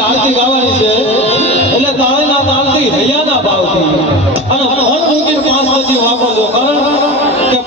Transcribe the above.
આરતી ગાવાની છે એટલે તાળીના તાલથી હૈયાના ભાવથી અને ફોન મૂકીને 5 પછી વાપરજો કારણ કે